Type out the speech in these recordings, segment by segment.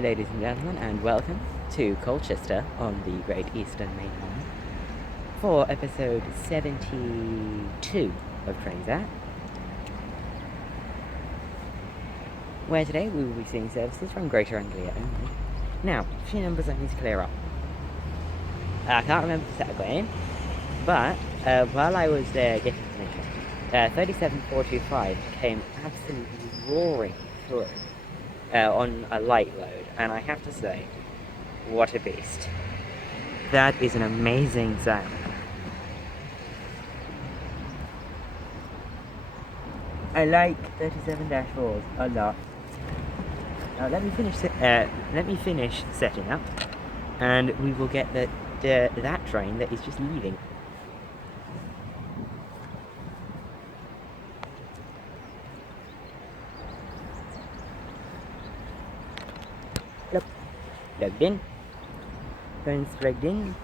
Hello ladies and gentlemen, and welcome to Colchester on the Great Eastern Mainline for episode 72 of Trains Out, where today we will be seeing services from Greater Anglia only. Now, a few numbers I need to clear up. I can't remember the set I got in, but while I was getting connected, 37425 came absolutely roaring through on a light load, and I have to say, what a beast. That is an amazing sound. I like 37-4s a lot. Now let me finish setting up, and we will get that train that is just leaving. Plugged in, phone's plugged in,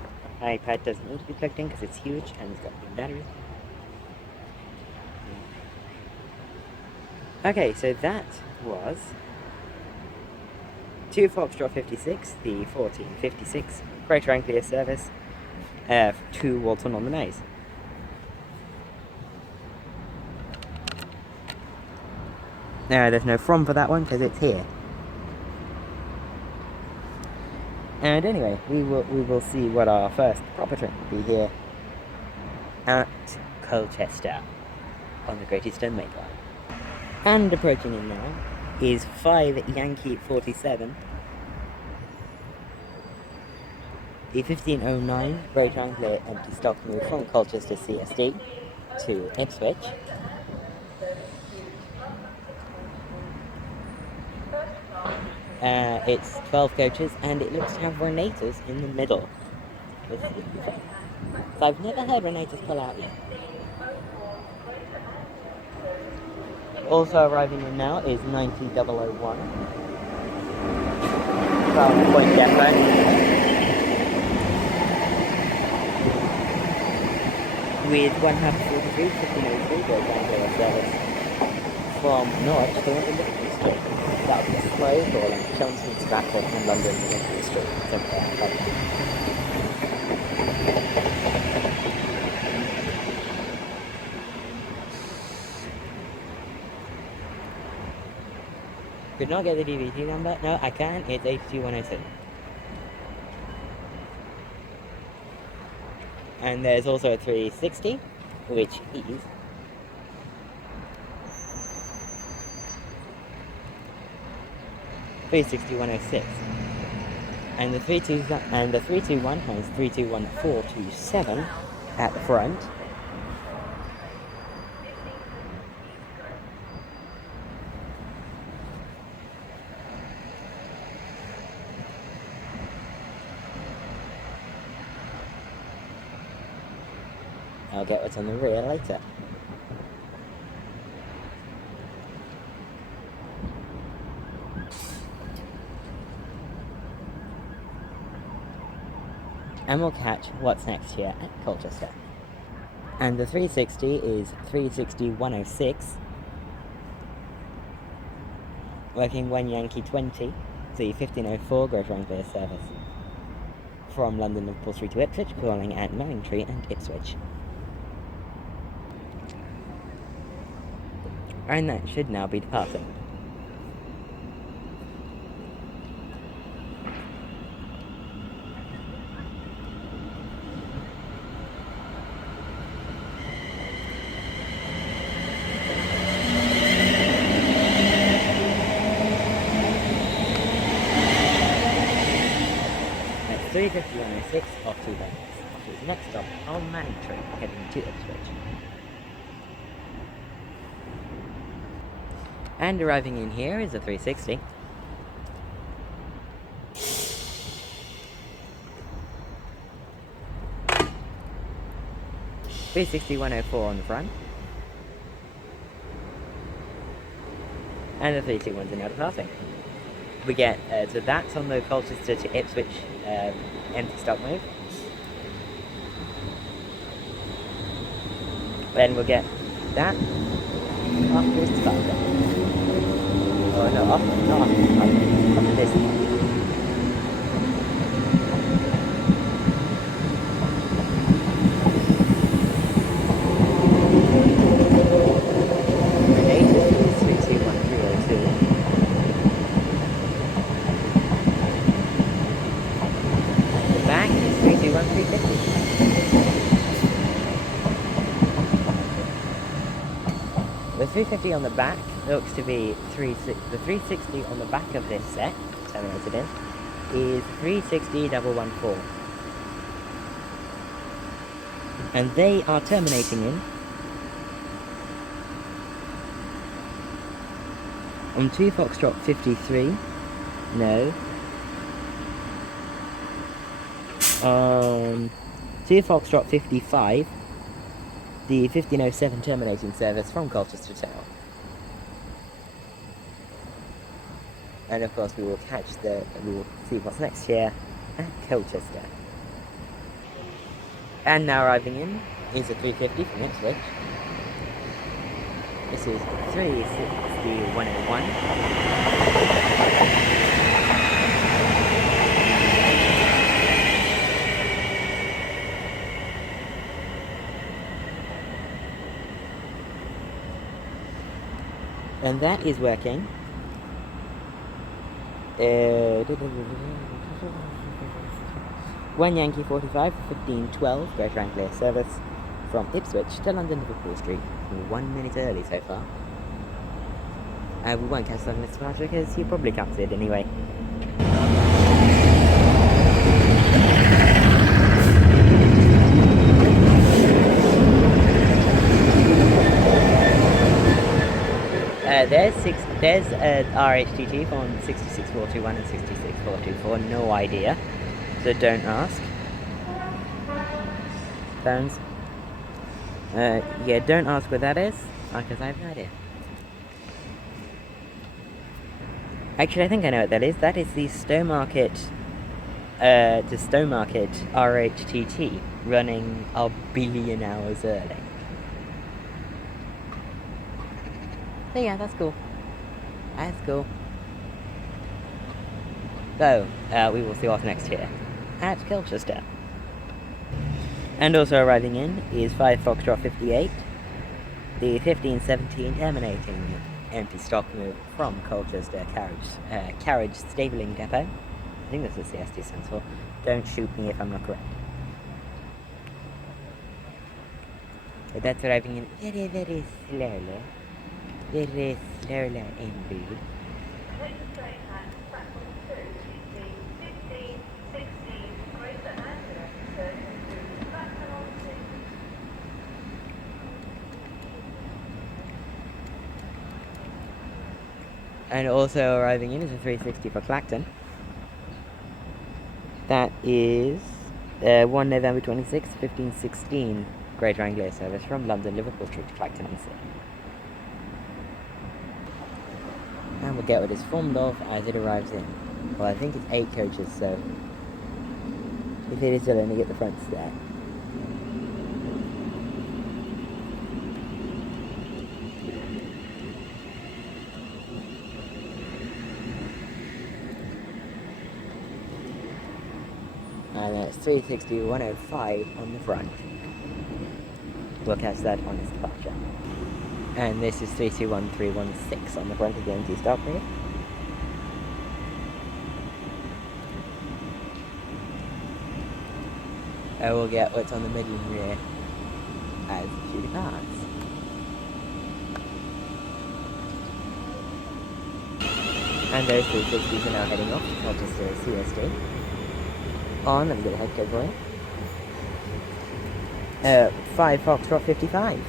iPad doesn't need to be plugged in because it's huge and it's got a big battery. Okay, so that was 2 Foxtrot 56, the 1456 Greater Anglia service to Walton-On-The-Naze. Now there's no from for that one because it's here. And anyway, we will see what our first proper train will be here at Colchester on the Great Eastern Mainline. And approaching in now is 5 Yankee 47, the 1509 Great Anglia empty stock move from Colchester CSD to Ipswich. It's 12 coaches, and it looks to have Renators in the middle. So I've never heard Renators pull out yet. Also arriving in now is 90001 from Camjkerman. With 143, 1503 Great Anglia service from Norwich to Liverpool Street. That will be slow for along Chelmsford to Clacton and London to Liverpool Street. Could not get the DVD number? No, I can. It's 82102. And there's also a 360, which is 36106, and the 321 has 321427 at the front. I'll get what's on the rear later. And we'll catch what's next here at Colchester. And the 360 is 36106, working 1 Yankee 20, the 1504 Greater Anglia service from London Liverpool Street to Ipswich, calling at Tree and Ipswich. And that should now be departing. That's 35106 off to Venice. After his next stop on Tree, heading to Ipswich. And arriving in here is a 360. $360-104 on the front. And the 321s are now departing. We get, so that's on the Colchester to Ipswich empty stock move. Then we'll get that after this start. Oh no, not after this one. The 350 on the back looks to be the 360 on the back of this set, terminated in, is 360,114. And they are terminating in on 2 Foxtrot 53, no, on 2 Foxtrot 55, the 1507 terminating service from Colchester Town. And of course we will see what's next here at Colchester. And now arriving in is a 350 from Ipswich. This is 360,101. And that is working. 1 Yankee 45 1512 Greater Anglia service from Ipswich to London Liverpool Street. 1 minute early so far. We won't cancel on this departure because you probably can't see it anyway. There's RHTT from 66421 and 66424. No idea, so don't ask. Phones. Yeah, don't ask what that is, because I have no idea. Actually, I think I know what that is. That is the Stowmarket RHTT running a billion hours early. So yeah, that's cool. That's cool. So, we will see what's next here at Colchester. And also arriving in is 5 Foxtrot 58, the 1517 terminating empty stock move from Colchester Carriage Stabling Depot. I think that's what CST stands for. Don't shoot me if I'm not correct. But that's arriving in very, very slowly. Very slowly indeed. Next train at platform 2 is the 1516 Greater Anglia service to Clacton-On-Sea. And also arriving in is a 360 for Clacton. That is 1 November 26, 1516 Greater Anglia service from London Liverpool Street to Clacton-On-Sea. And we'll get what it's formed of as it arrives in. Well, I think it's 8 coaches, so if it is, you'll only get the front set. And that's 360,105 on the front. We'll catch that on its departure. And this is 321316 on the front of the empty stop here. And we'll get what's on the middle and rear as the shooting parts. And those 360s are now heading off to Colchester CST on a little head takeaway. 5 Foxtrot 55.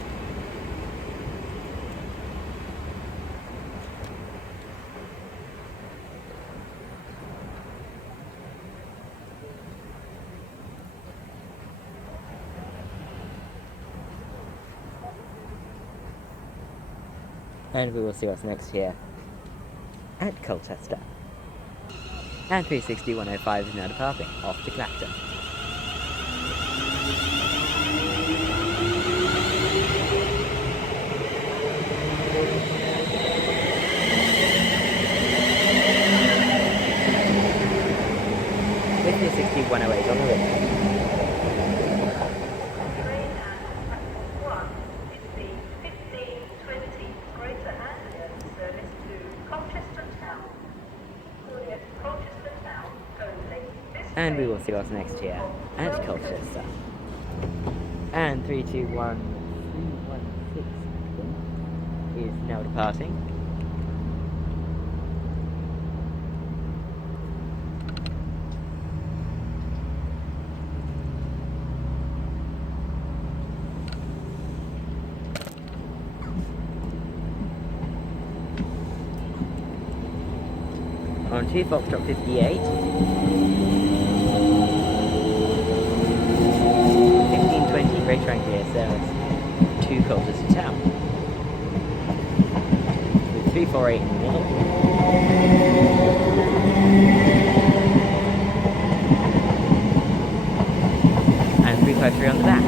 And we will see what's next here at Colchester. And 360,105 is now departing off to Clacton. With 360,108 on the way. And we will see what's next here at Colchester. And 321,316 departing. On to Foxtrot 58. 1520 Greater Anglia service to Colchester Town. With 348 in the middle. And 353 on the back.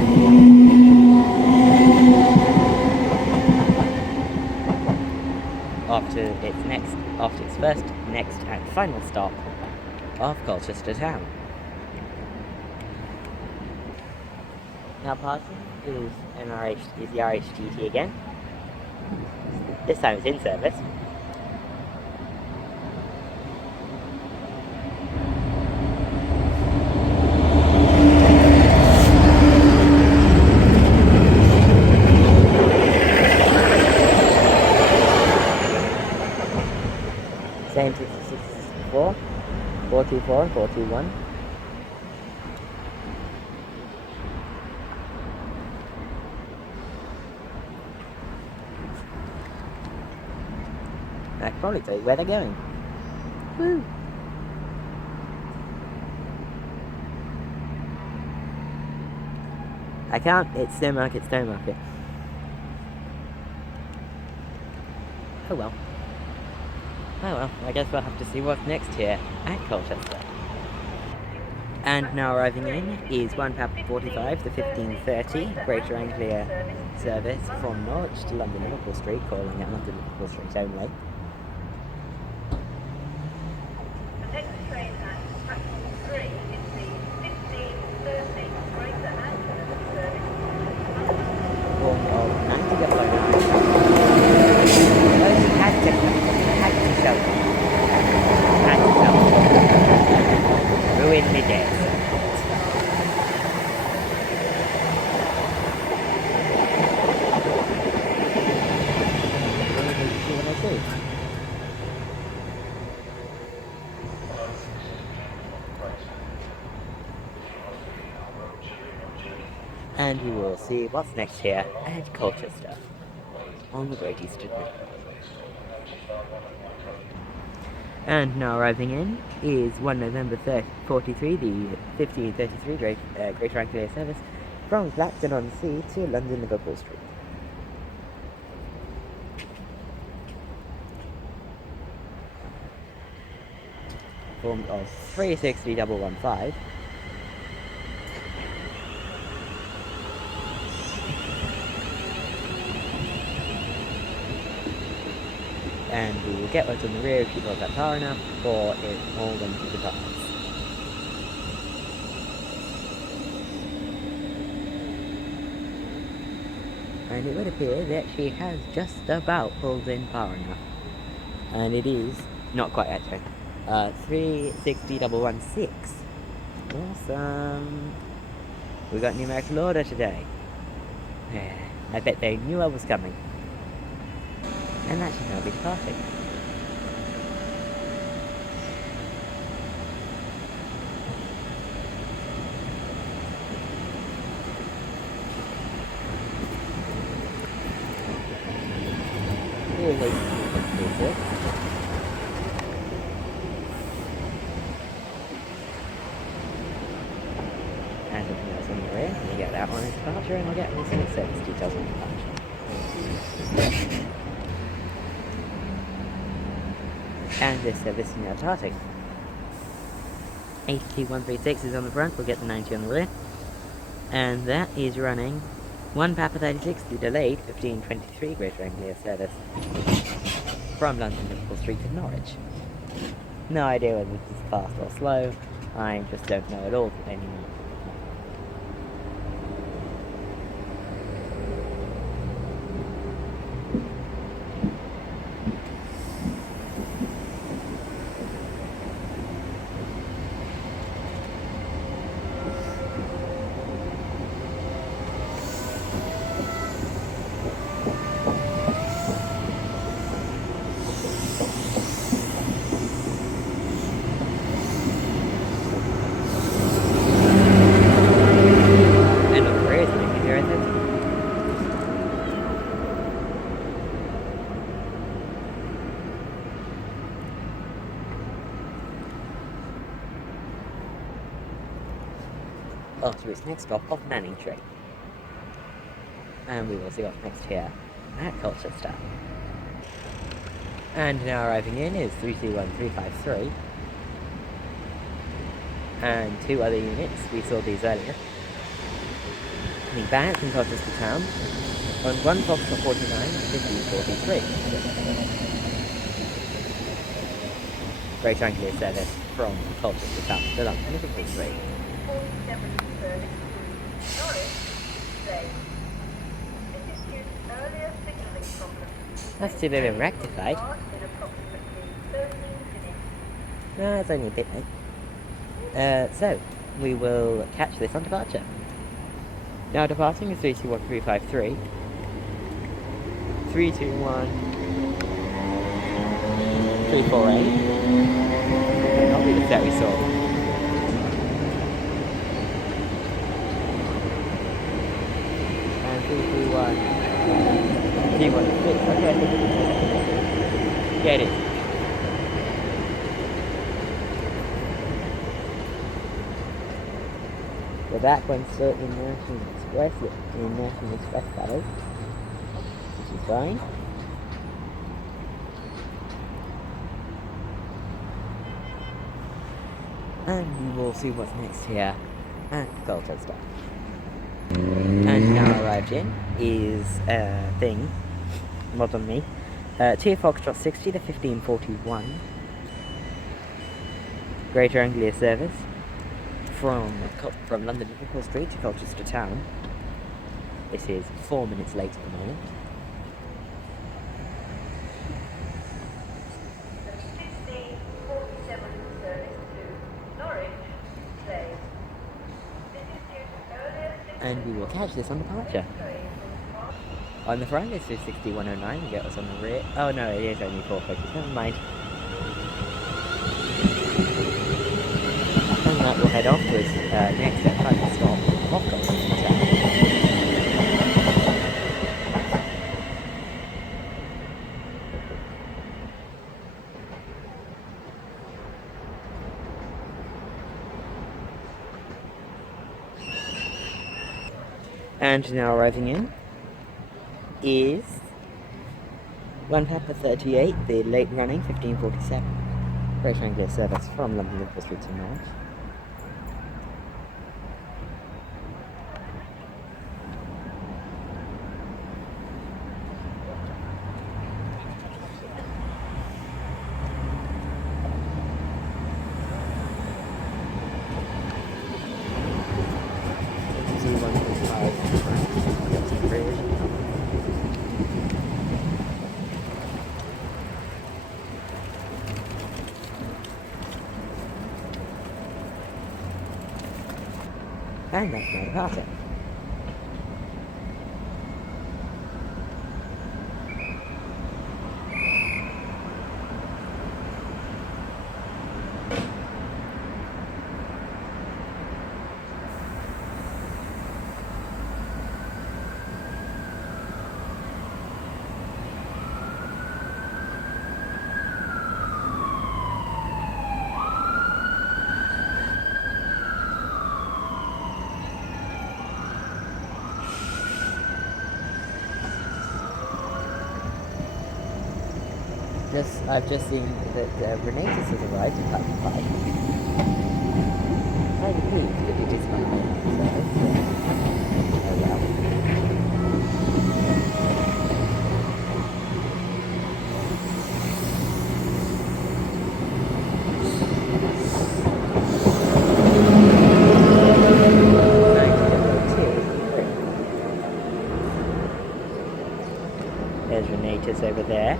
After its first, next and final stop of Colchester Town. Now passing is the RHTT again. This time it's in service. Same 664, 424 and 421. I can probably tell you where they're going. Woo! I can't, it's Stowmarket. Oh well. Oh well, I guess we'll have to see what's next here at Colchester. And now arriving in is 1 Papa 45, the 1530 Greater Anglia service from Norwich to London Liverpool Street, calling at London Liverpool Street only. The next train at Clacton-On-Sea is the 1530 Greater Anglia service. Form of 90 Those had to sell them. Ruin the day. And we will see what's next here at Colchester on the Great Eastern Mainline. And now arriving in is 1 November 43, the 1533 Greater Anglia service from Clacton-On-Sea to London Liverpool Street. Formed of 360,115. And we will get what's on the rear if you got that far enough for it all went to the bus. And it would appear that she has just about pulled in far enough. And it is not quite actually. 360,116. Awesome. We got numerical order today. Yeah, I bet they knew I was coming. And that should now be departing. Here we go. And everything else on the rear. We'll get that one as departure, and I'll get this in service details on departure. And this service is now departing. 82136 is on the front, we'll get the 90 on the rear. And that is running 1 Papa 36, the delayed 1523 Greater Anglia service from London Liverpool Street to Norwich. No idea whether this is fast or slow, I just don't know at all anymore. after its next stop of Manning Street. And we will see what's next here at Colchester. And now arriving in is 321353. And two other units, we saw these earlier. The back from Colchester Town on 1 Foxtrot 49 1543. Greater Anglia service from Colchester Town to London Liverpool Street. 47 service to Norwich, today. This is due to earlier signalling problems. That's to be rectified. In approximately 13 minutes. No, it's only a bit late. So, we will catch this on departure. Now departing is 321353. 321 348. I'll be the ferry sort. And 331 316. Okay. Yeah, it is. The back one's still in National Express, in National Express colours, which is fine. And we will see what's next here at Colchester. And now arrived in is a thing, not on me, 2 Foxtrot 60 to 1541, Greater Anglia service. From London Liverpool Street to Colchester Town. This is 4 minutes late at the moment. The 1647 service to Norwich, today. This is due to earlier And we will catch this on departure. On the front is 26109, you get us on the rear. Oh no, it is only 4 coaches, never mind. And that will head off to its next and final stop of Colchester Town. And now arriving in is 1 Pepper 38, the late running 1547. Greater Anglia service from London Liverpool Street to Norwich. And that's my departure. I've just seen that Renatus has arrived in Clacton-On-Sea. I believe that it is my home service. Oh well. There's Renatus over there.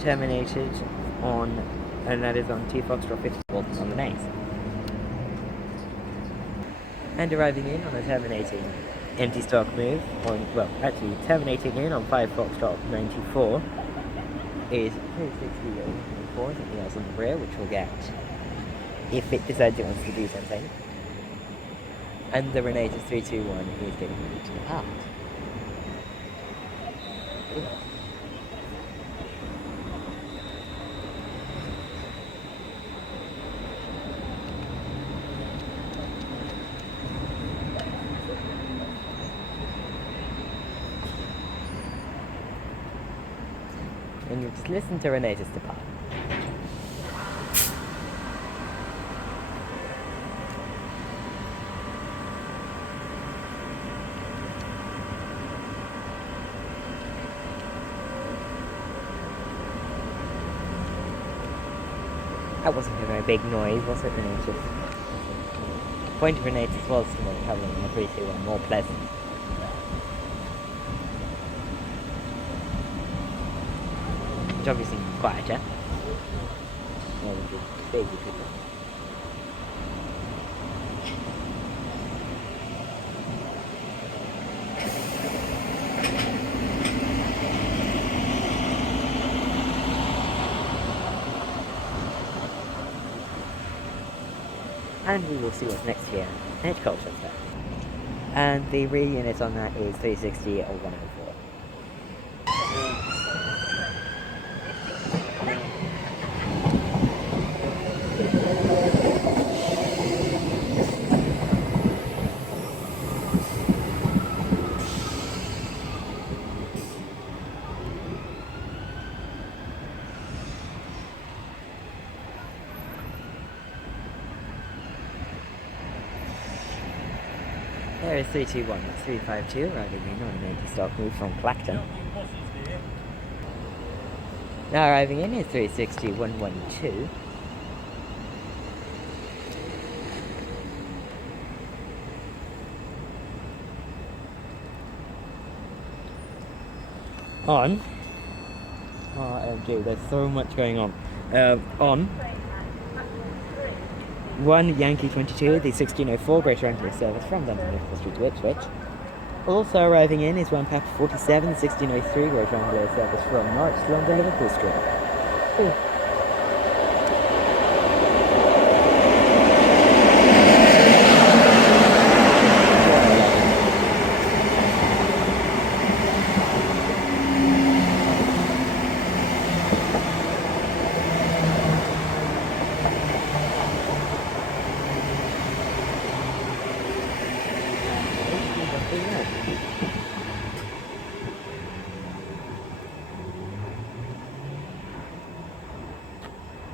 Terminated on, and that is on 2 Foxtrot 50 Walton-On-The-Naze. And arriving in on a terminating empty stock move on, well, actually terminating in on 5 Foxtrot 94 is 360 something else on the rear, which we'll get if it decides it wants to do something. And the Renatus 321 is getting ready to depart. and you just listen to Renee's depart. That wasn't a very big noise, was it? No, it's just the point of Renee's was to make travelling in the 321 more pleasant. Which obviously means quieter. More than the baby people. And we will see what's next here at Colchester. And the rear unit on that is 360 or 104. There is 321, that's 352, arriving in on an empty stock move from Clacton. Now arriving in is 360 112. On. OMG, there's so much going on. On. 1 Yankee 22, the 1604 Greater Anglia service from London Liverpool Street to Ipswich. Also arriving in is 1 Papa 47, the 1603 Greater Anglia service from Norwich to London Liverpool Street. Ooh.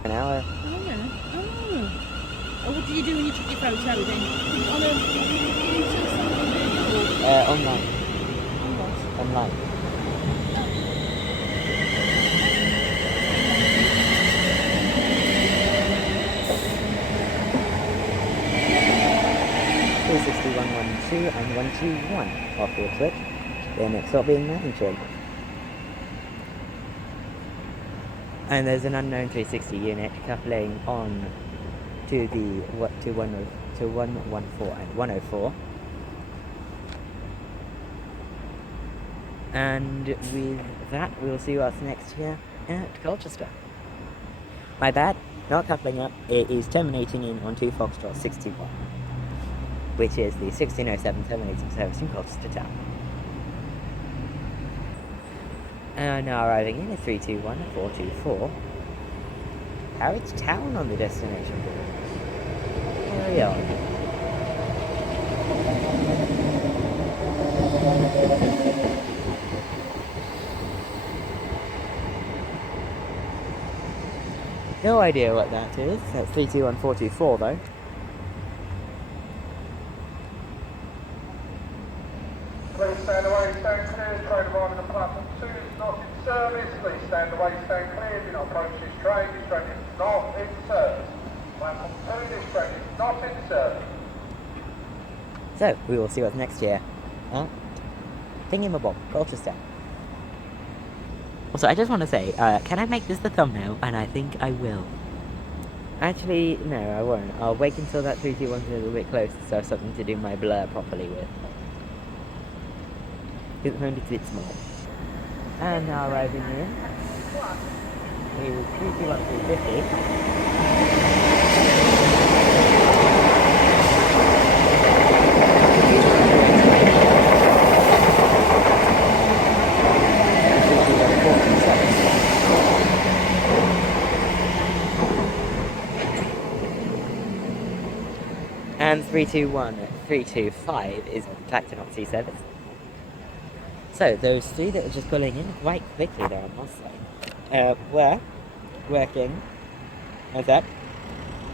An hour. Oh, yeah. Oh, what did you do when you took your photo then? On a Online. Online. and 121 off the Ipswich. The next stop being Manchester. And there's an unknown 360 unit coupling on to the 114 and 104. And with that, we'll see what's next here at Colchester. My bad, not coupling up. It is terminating in on 2 Foxtrot 61, which is the 1607 terminating service in Colchester Town. And now arriving in is 321 and 424. Harwich Town on the destination board. Carry on. No idea what that is. That's 321424 though. Please stand away, stand clear. Train arriving at platform 2 is not in service. Please stand away, stand clear. Do not approach this train. This train is not in service. Platform 2, this train is not in service. So, we will see what's next year at Thingamabob, Colchester. Also, I just want to say, can I make this the thumbnail? And I think I will. Actually, no, I won't. I'll wait until that 321's a little bit closer so I have something to do my blur properly with. Because it's only a bit small. And now arriving in is 321 350. And 321 325 is the Clacton-On-Sea service. So those three that are just pulling in quite quickly there, I must say. were working as that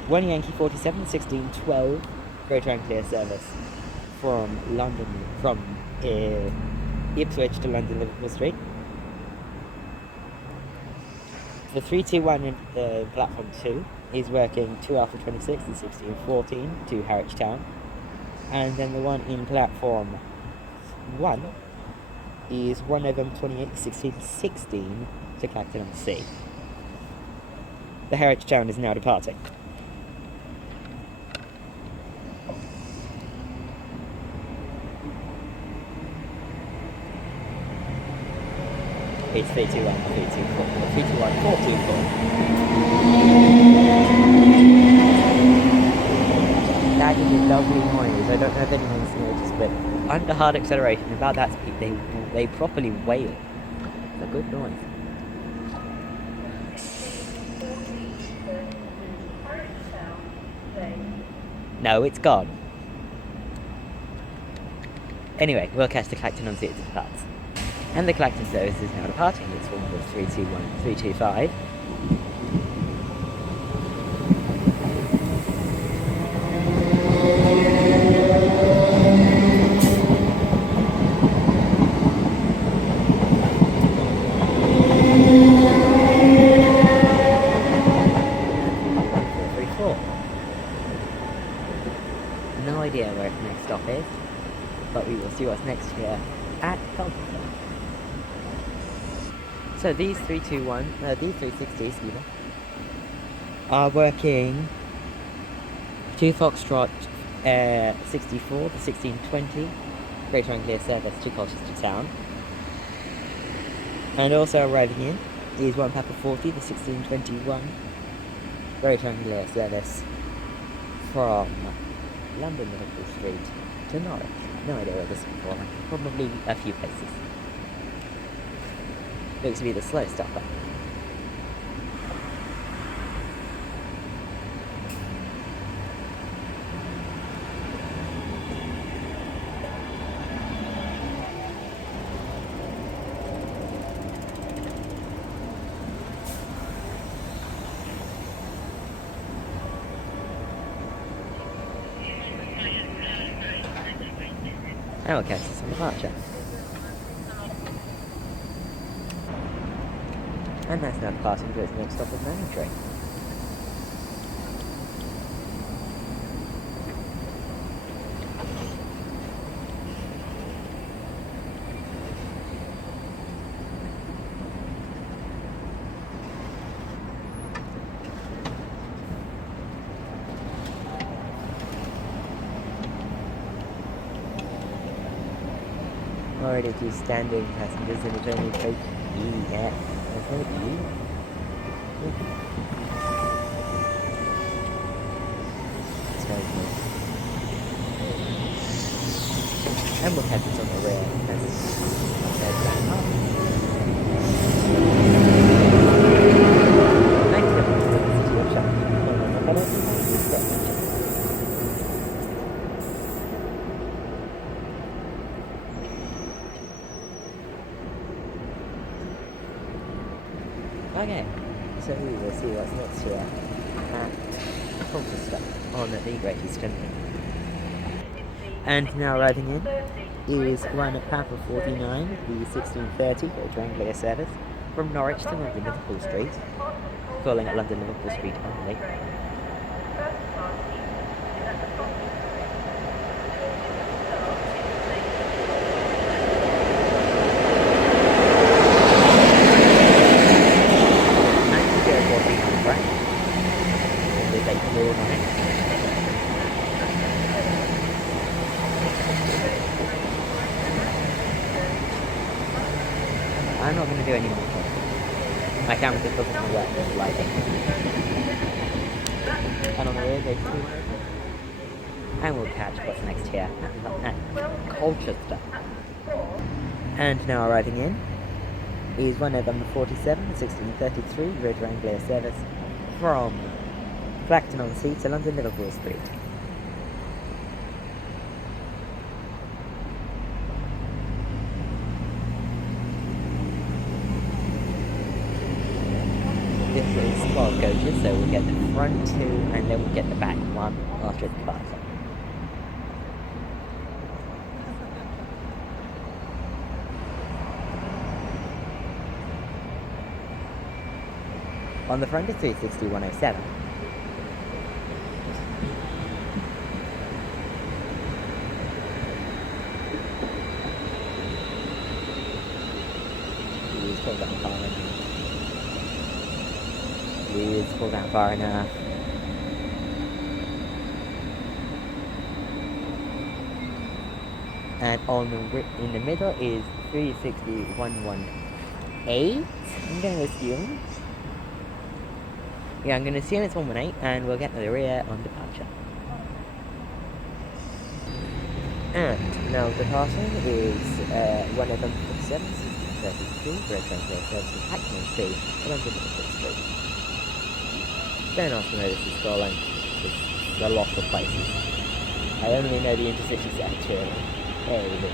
1 Yankee 47 1612 Greater Anglia service from Ipswich to London Liverpool Street. The 321 in platform 2 is working 2 Alpha 26 and 1614 to Harwich Town, and then the one in platform 1 is 1 November 28 1616 to Clacton-On-Sea. The Harwich Town is now departing. It's 321, 324, 321, 424. That is a lovely noise. I don't know if anyone's noticed, but under hard acceleration, about that speed, they properly wail. It's a good noise. No, it's gone. Anyway, we'll catch the Clacton-On-Sea as it departs. And the Clacton service is now departing. It's one of 321, 325. No idea where its next stop is, but we will see what's next here at Colchester. So these 360, excuse me, are working 2 Foxtrot 64, the 1620 Greater Anglia service to Colchester Town. And also arriving in is 1 Papa 40, the 1621 Greater Anglia service from London Liverpool Street to Norwich. No idea where this is going. Probably a few places. Looks to be the slow stopper. And we'll catch some departure. And that's now departing to its next stop of main train. Already two standing passengers in the only coach EF. There's no E. It's very cool. And we'll catch it on the rail. That's back up. Thanks everyone for listening to your shuttle. Okay, so we will see what's next here at Colchester on the Great Eastern Mainline. And now arriving in is one at Papa 49, the 1630 Greater Anglia service from Norwich to London Liverpool Street, calling at London Liverpool Street only. I'm not going to do any more talking. My camera's just looking at work with lighting. And on the way, go through. And we'll catch what's next here at Colchester. And now arriving in is 1 November 47, 1633 Greater Anglia service from Clacton-On-Sea to London Liverpool Street. this is 12 coaches, so we'll get the front 2 and then we'll get the back 1 after the departure. On the front is 360-107. Please pull down far enough. Please pull down far enough. And on the in the middle is 360-118. I'm going to assume. Yeah, I'm going to assume it's 118, and we'll get to the rear on departure. And now the passing is one of them 732, Greater Anglia services Clacton-On-Sea, around Liverpool Street. Don't ask me where this is scrolling, there's a lot of places. I only know the intercity sector. There we go.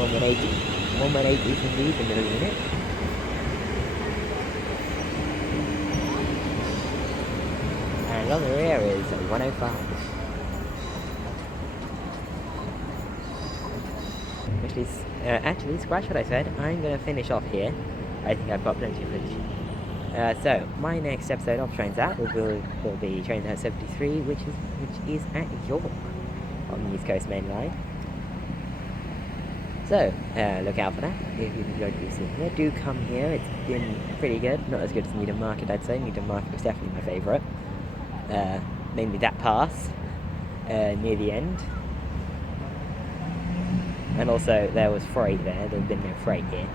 118 is indeed the middle unit. And on the rear is 105. Which is, actually, scratch what I said, I'm going to finish off here. I think I've got plenty of footage. So, my next episode of Trains Out will be Trains Out 73, which is at York on the East Coast Mainline. So, look out for that. If you've enjoyed what you've seen here, do come here. It's been pretty good. Not as good as Needham Market, I'd say. Needham Market was definitely my favourite. Namely that pass near the end. And also, there was freight there. There's been no freight here.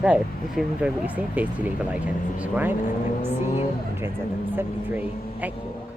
So, if you've enjoyed what you've seen, please do leave a like and subscribe. And I will see you in Trains Out number 73 at York.